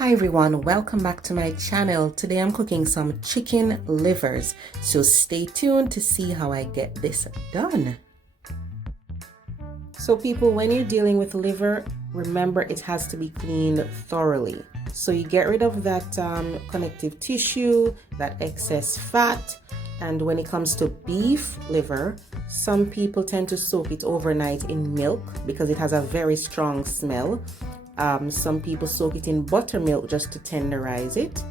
Hi everyone, welcome back to my channel. Today I'm cooking some chicken livers, so stay tuned to see how I get this done. So people, when you're dealing with liver, remember it has to be cleaned thoroughly. So you get rid of that connective tissue, that excess fat, and when it comes to beef liver, some people tend to soak it overnight in milk because it has a very strong smell. Some people soak it in buttermilk just to tenderize it.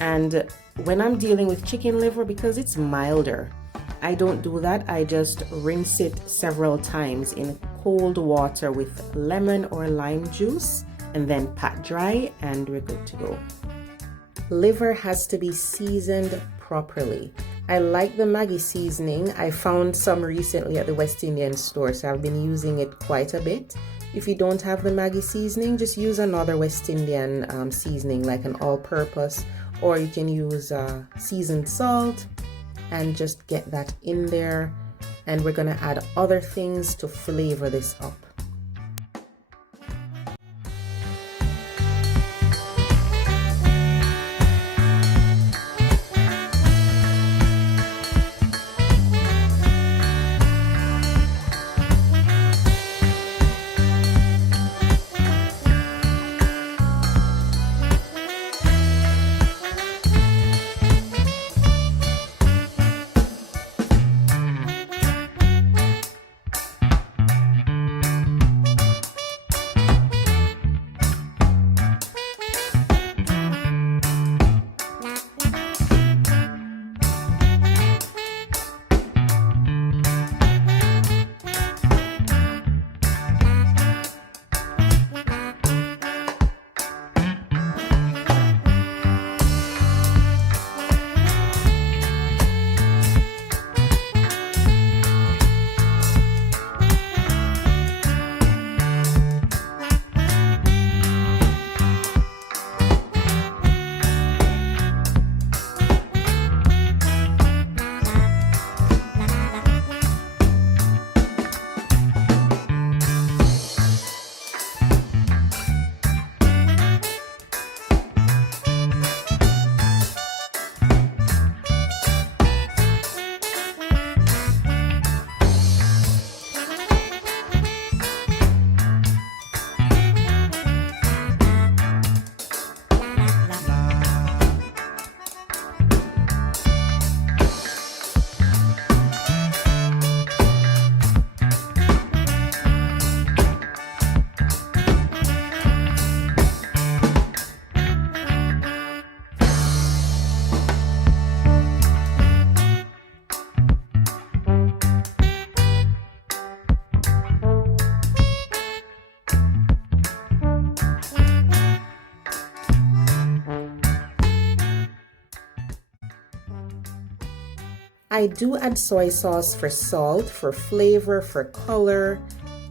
And when I'm dealing with chicken liver, because it's milder, I don't do that. I just rinse it several times in cold water with lemon or lime juice and then pat dry, and we're good to go. Liver has to be seasoned properly. I like the Maggi seasoning. I found some recently at the West Indian store, so I've been using it quite a bit. If you don't have the Maggi seasoning, just use another West Indian seasoning like an all-purpose, or you can use seasoned salt and just get that in there. And we're gonna add other things to flavor this up. I do add soy sauce for salt, for flavor, for color,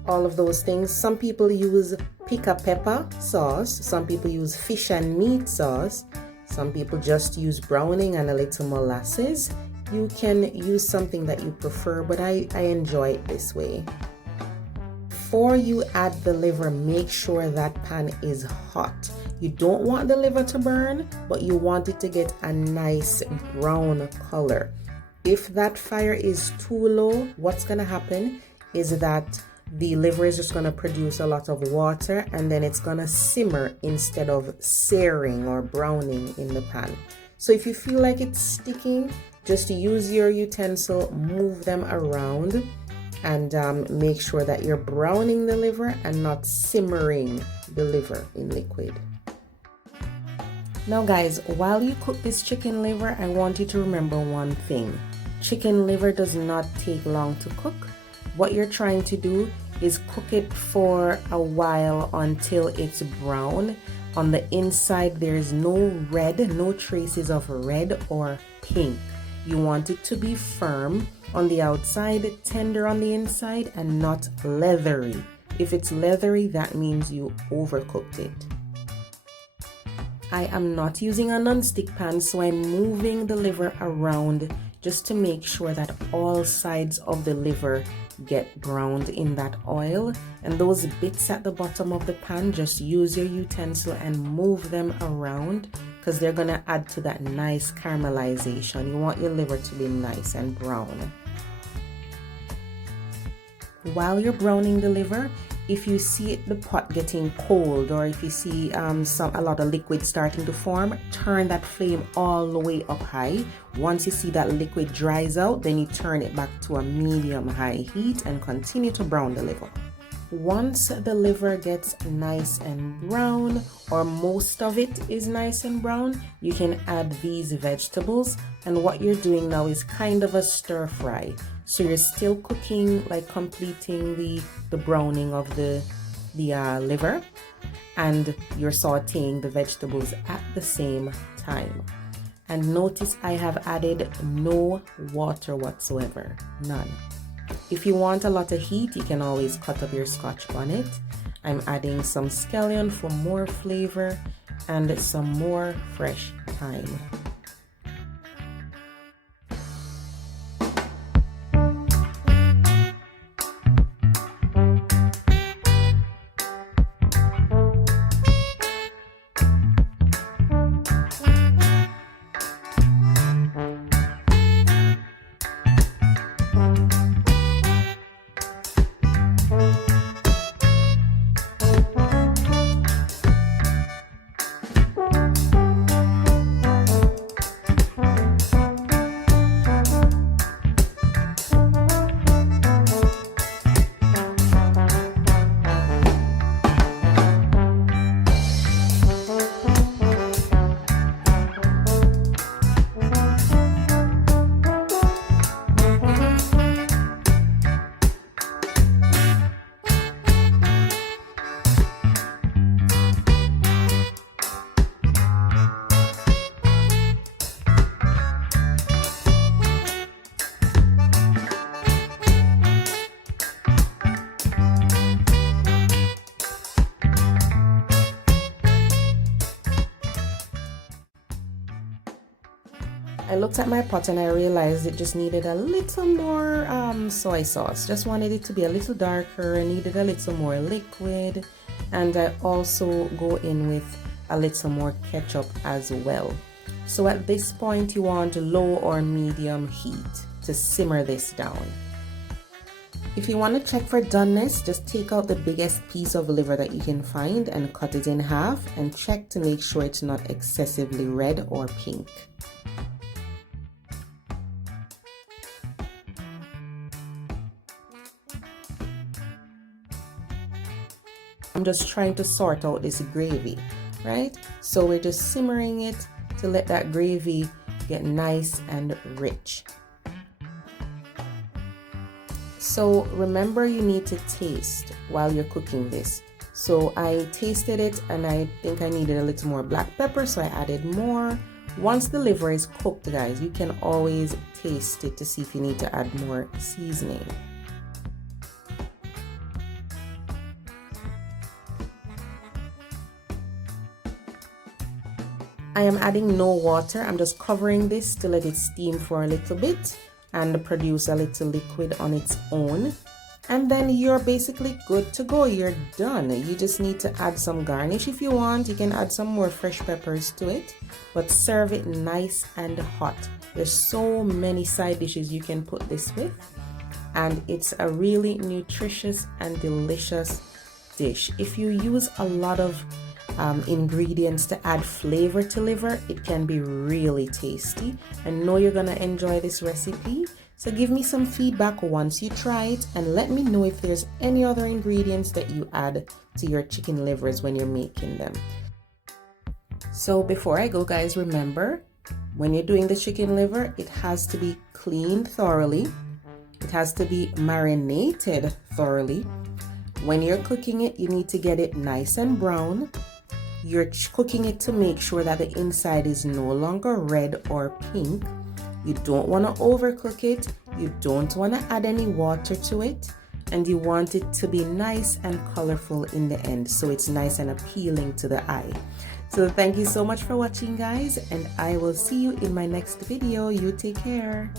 all of those things. Some people use pica pepper sauce, some people use fish and meat sauce, some people just use browning and a little molasses. You can use something that you prefer, but I enjoy it this way. Before you add the liver, make sure that pan is hot. You don't want the liver to burn, but you want it to get a nice brown color. If that fire is too low, what's gonna happen is that the liver is just gonna produce a lot of water, and then it's gonna simmer instead of searing or browning in the pan. So if you feel like it's sticking, just use your utensil, move them around, and make sure that you're browning the liver and not simmering the liver in liquid. Now guys, while you cook this chicken liver, I want you to remember one thing. Chicken liver does not take long to cook. What you're trying to do is cook it for a while until it's brown. On the inside, there is no red, no traces of red or pink. You want it to be firm on the outside, tender on the inside, and not leathery. If it's leathery, that means you overcooked it. I am not using a non-stick pan, so I'm moving the liver around just to make sure that all sides of the liver get browned in that oil. And those bits at the bottom of the pan, just use your utensil and move them around, because they're gonna add to that nice caramelization. You want your liver to be nice and brown. While you're browning the liver, if you see the pot getting cold, or if you see a lot of liquid starting to form, turn that flame all the way up high. Once you see that liquid dries out, then you turn it back to a medium high heat and continue to brown the liver. Once the liver gets nice and brown, or most of it is nice and brown, you can add these vegetables. And what you're doing now is kind of a stir fry. So you're still cooking, like completing the browning of the liver, and you're sauteing the vegetables at the same time. And notice I have added no water whatsoever, none. If you want a lot of heat, you can always cut up your scotch bonnet. I'm adding some scallion for more flavor and some more fresh thyme. I looked at my pot and I realized it just needed a little more soy sauce. Just wanted it to be a little darker, needed a little more liquid, and I also go in with a little more ketchup as well. So at this point you want low or medium heat to simmer this down. If you want to check for doneness, just take out the biggest piece of liver that you can find and cut it in half, and check to make sure it's not excessively red or pink. I'm just trying to sort out this gravy, right? So we're just simmering it to let that gravy get nice and rich. So remember, you need to taste while you're cooking this. So I tasted it and I think I needed a little more black pepper, so I added more. Once the liver is cooked, guys, you can always taste it to see if you need to add more seasoning. I am adding no water. I'm just covering this to let it steam for a little bit and produce a little liquid on its own. And then you're basically good to go. You're done. You just need to add some garnish if you want. You can add some more fresh peppers to it, but serve it nice and hot. There's so many side dishes you can put this with, and it's a really nutritious and delicious dish. If you use a lot of ingredients to add flavor to liver, it can be really tasty. I know you're gonna enjoy this recipe, so give me some feedback once you try it and let me know if there's any other ingredients that you add to your chicken livers when you're making them. So before I go, guys, remember, when you're doing the chicken liver, it has to be cleaned thoroughly, it has to be marinated thoroughly. When you're cooking it, you need to get it nice and brown. You're cooking it to make sure that the inside is no longer red or pink. You don't want to overcook it. You don't want to add any water to it. And you want it to be nice and colorful in the end, so it's nice and appealing to the eye. So thank you so much for watching, guys, and I will see you in my next video. You take care.